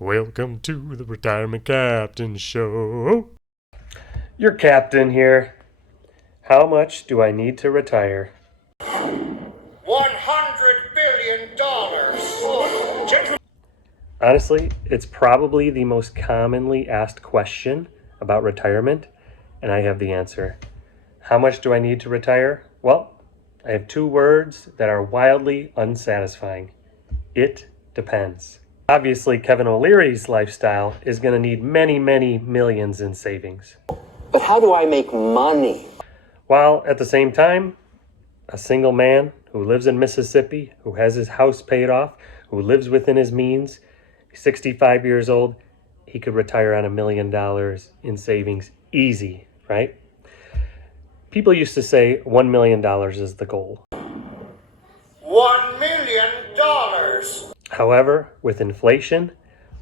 Welcome to the Retirement Captain Show. Your captain here. How much do I need to retire? $100 billion. Honestly, it's probably the most commonly asked question about retirement, and I have the answer. How much do I need to retire? Well, I have two words that are wildly unsatisfying. It depends. Obviously, Kevin O'Leary's lifestyle is going to need many, many millions in savings. But how do I make money? While at the same time, a single man who lives in Mississippi, who has his house paid off, who lives within his means, 65 years old, he could retire on $1 million in savings easy, right? People used to say $1 million is the goal. $1 million. However, with inflation,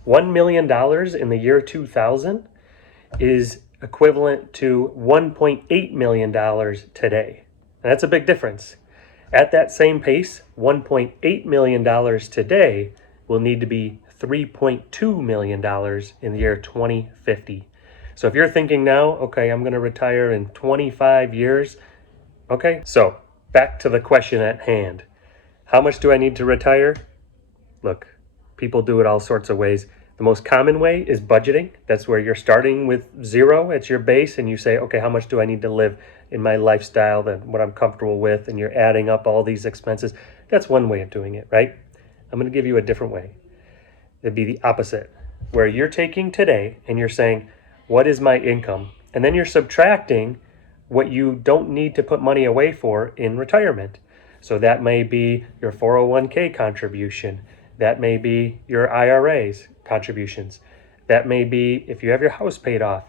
$1 million in the year 2000 is equivalent to $1.8 million today. And that's a big difference. At that same pace, $1.8 million today will need to be $3.2 million in the year 2050. So if you're thinking now, okay, I'm going to retire in 25 years. Okay, so back to the question at hand. How much do I need to retire? Look, people do it all sorts of ways. The most common way is budgeting. That's where you're starting with zero. It's your base, and you say, okay, how much do I need to live in my lifestyle, what I'm comfortable with, and you're adding up all these expenses. That's one way of doing it, right? I'm going to give you a different way. It'd be the opposite, where you're taking today and you're saying, what is my income? And then you're subtracting what you don't need to put money away for in retirement. So that may be your 401k contribution. That may be your IRA's contributions. That may be if you have your house paid off.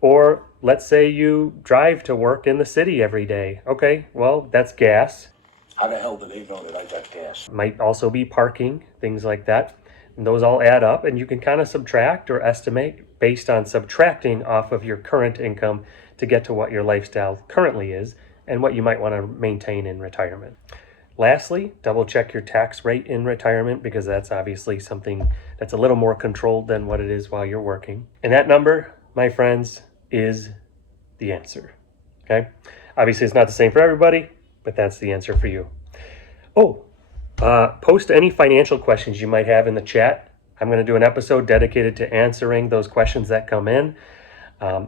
Or let's say you drive to work in the city every day. Okay, well, that's gas. How the hell do they know that I got gas? Might also be parking, things like that. And those all add up, and you can kind of subtract or estimate based on subtracting off of your current income to get to what your lifestyle currently is and what you might want to maintain in retirement. Lastly, double check your tax rate in retirement, because that's obviously something that's a little more controlled than what it is while you're working. And that number, my friends, is the answer. Okay? Obviously, it's not the same for everybody, but that's the answer for you. Post any financial questions you might have in the chat. I'm going to do an episode dedicated to answering those questions that come in.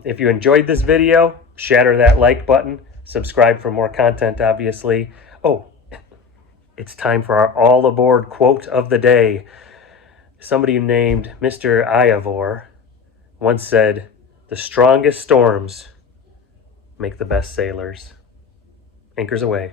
If you enjoyed this video, shatter that like button. Subscribe for more content, obviously. It's time for our all aboard quote of the day. Somebody named Mr. Iavor once said, "The strongest storms make the best sailors." Anchors away.